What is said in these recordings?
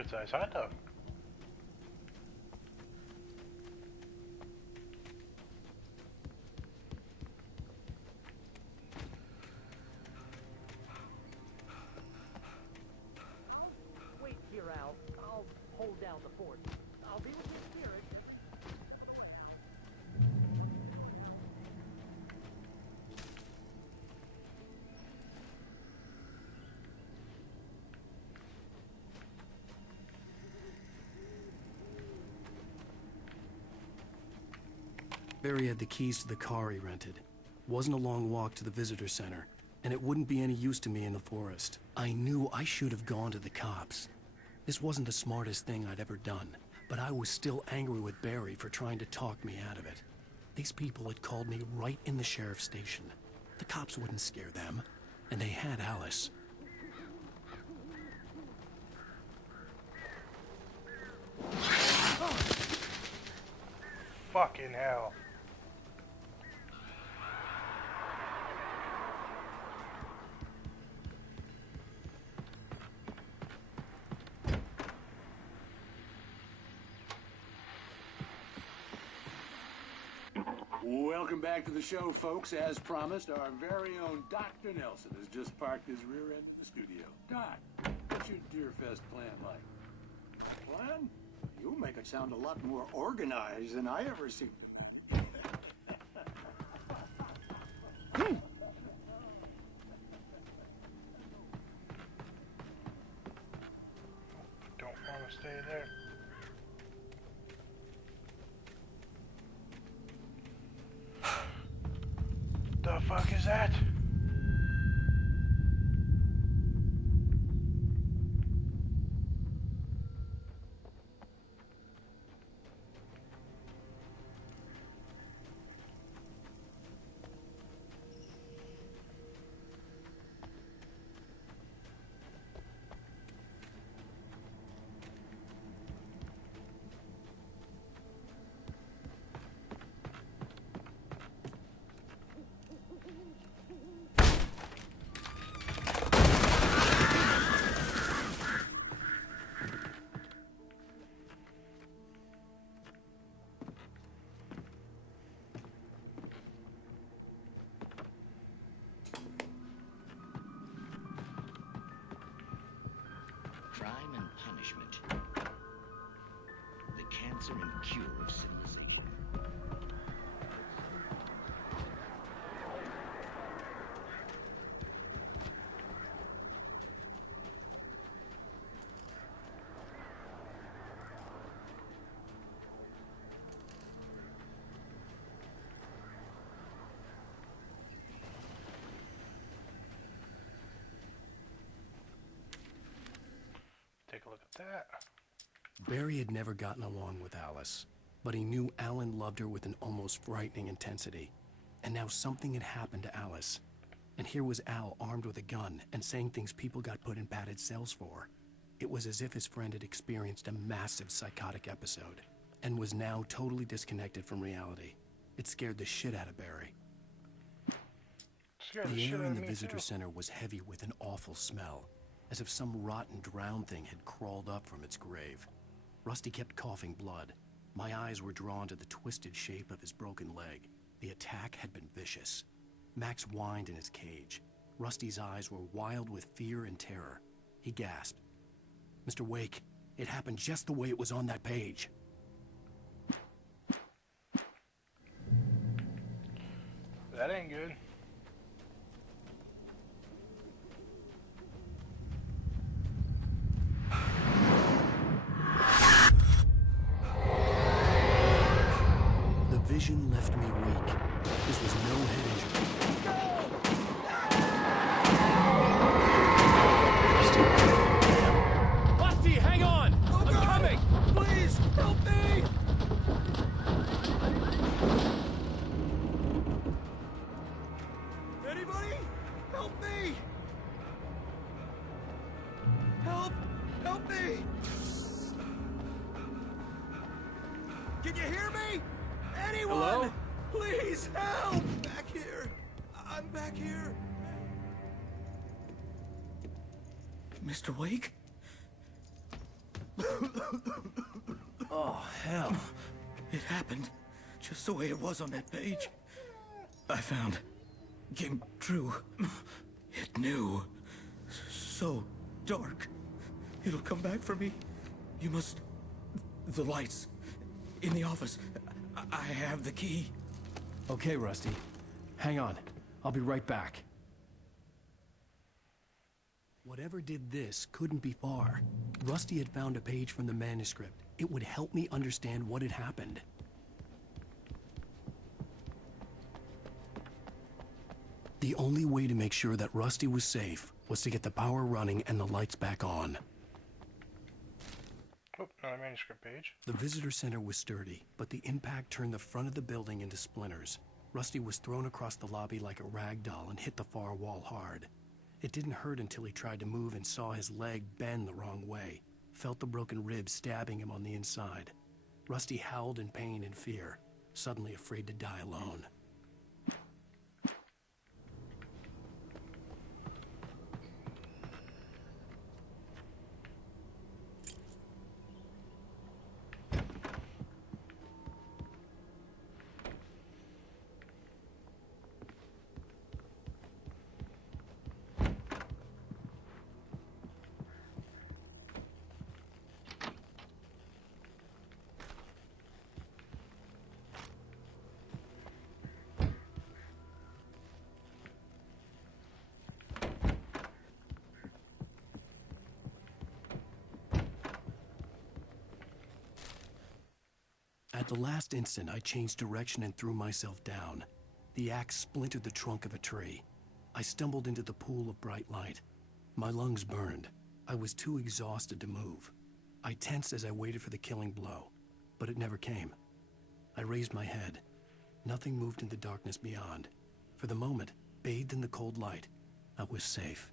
Good size hot dog. Wait here, Al. I'll hold down the fort. I'll be with you here. Barry had the keys to the car he rented. Wasn't a long walk to the visitor center, and it wouldn't be any use to me in the forest. I knew I should have gone to the cops. This wasn't the smartest thing I'd ever done, but I was still angry with Barry for trying to talk me out of it. These people had called me right in the sheriff's station. The cops wouldn't scare them, and they had Alice. Fucking hell. Welcome back to the show, folks. As promised, our very own Dr. Nelson has just parked his rear end in the studio. Doc, what's your Deerfest plan like? Plan? You make it sound a lot more organized than I ever seem to. Don't want to stay there. The fuck is that? Crime and punishment. The cancer and cure of civilization. Take a look at that. Barry had never gotten along with Alice, but he knew Alan loved her with an almost frightening intensity. And now something had happened to Alice. And here was Al armed with a gun and saying things people got put in padded cells for. It was as if his friend had experienced a massive psychotic episode and was now totally disconnected from reality. It scared the shit out of Barry. Scared The shit air out in of the me, visitor too. center was heavy with an awful smell, as if some rotten drowned thing had crawled up from its grave. Rusty kept coughing blood. My eyes were drawn to the twisted shape of his broken leg. The attack had been vicious. Max whined in his cage. Rusty's eyes were wild with fear and terror. He gasped. "Mr. Wake, it happened just the way it was on that page." That ain't good. The vision left me weak. This was no head injury. Rusty, hang on! I'm coming! Please, help me! Anybody? Help me! Help! Help me! Can you hear me? Anyone? Hello? Please help! Back here! I'm back here! Mr. Wake? Oh, hell. It happened just the way it was on that page. I found. Came true. It knew. So dark. It'll come back for me. You must... The lights. In the office. I have the key. Okay, Rusty. Hang on. I'll be right back. Whatever did this couldn't be far. Rusty had found a page from the manuscript. It would help me understand what had happened. The only way to make sure that Rusty was safe was to get the power running and the lights back on. Oh, another manuscript page. The visitor center was sturdy, but the impact turned the front of the building into splinters. Rusty was thrown across the lobby like a rag doll and hit the far wall hard. It didn't hurt until he tried to move and saw his leg bend the wrong way, felt the broken ribs stabbing him on the inside. Rusty howled in pain and fear, suddenly afraid to die alone. At the last instant, I changed direction and threw myself down. The axe splintered the trunk of a tree. I stumbled into the pool of bright light. My lungs burned. I was too exhausted to move. I tensed as I waited for the killing blow, but it never came. I raised my head. Nothing moved in the darkness beyond. For the moment, bathed in the cold light, I was safe.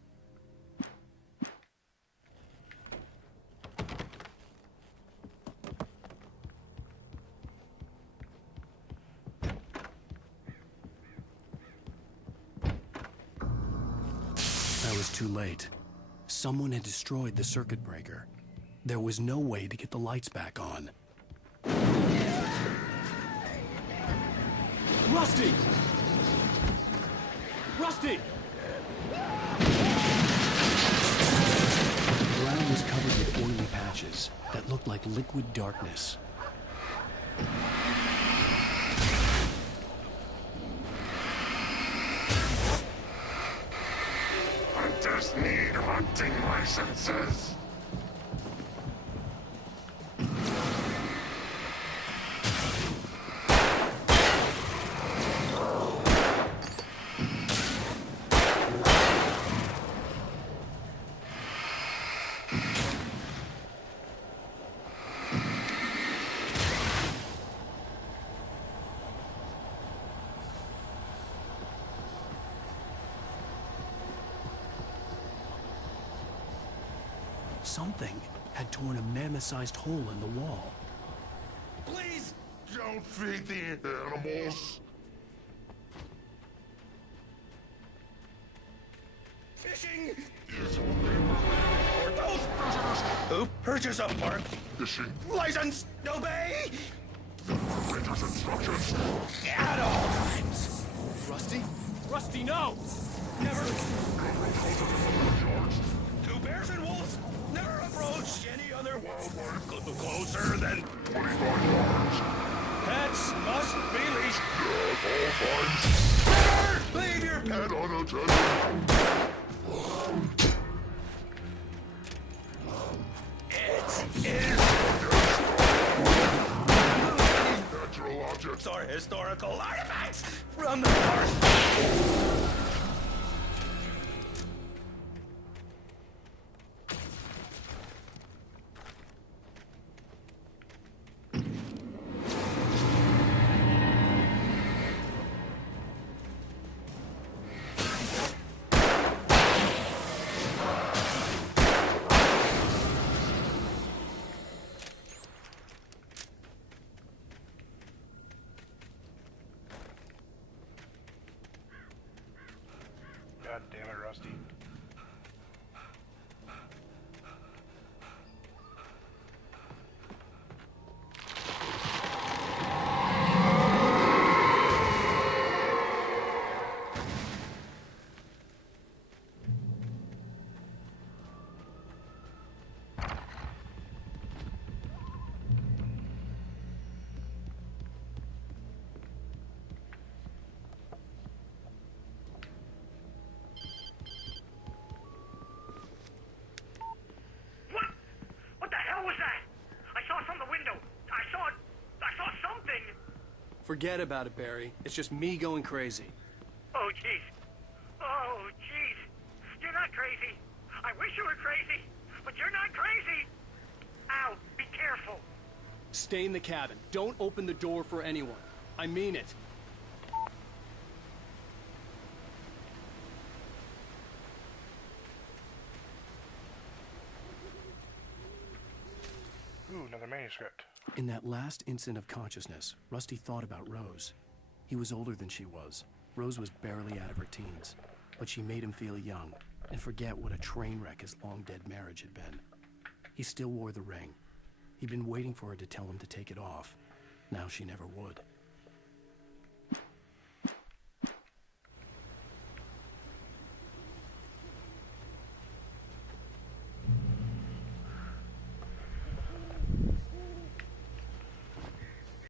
I was too late. Someone had destroyed the circuit breaker. There was no way to get the lights back on. Rusty! Rusty! The ground was covered with oily patches that looked like liquid darkness. Hunters need hunting licenses. Something had torn a mammoth-sized hole in the wall. Please! Don't feed the animals. Fishing! Is only for those prisoners. Who purchase a park Fishing license? Obey! the operator's instructions. At all times! Rusty? Rusty, no! Never! Two bears and wolves! Never approach any other wildlife closer than 25 yards. pets must be leashed. At all times. Never leave your pet. And unattended. It is Natural objects. or historical artifacts from the park. Forget about it, Barry. It's just me going crazy. Oh, jeez. Oh, jeez. You're not crazy. I wish you were crazy, but you're not crazy. Ow, be careful. Stay in the cabin. Don't open the door for anyone. I mean it. Ooh, another manuscript. In that last instant of consciousness, Rusty thought about Rose. He was older than she was. Rose was barely out of her teens, but she made him feel young and forget what a train wreck his long-dead marriage had been. He still wore the ring. He'd been waiting for her to tell him to take it off. Now she never would.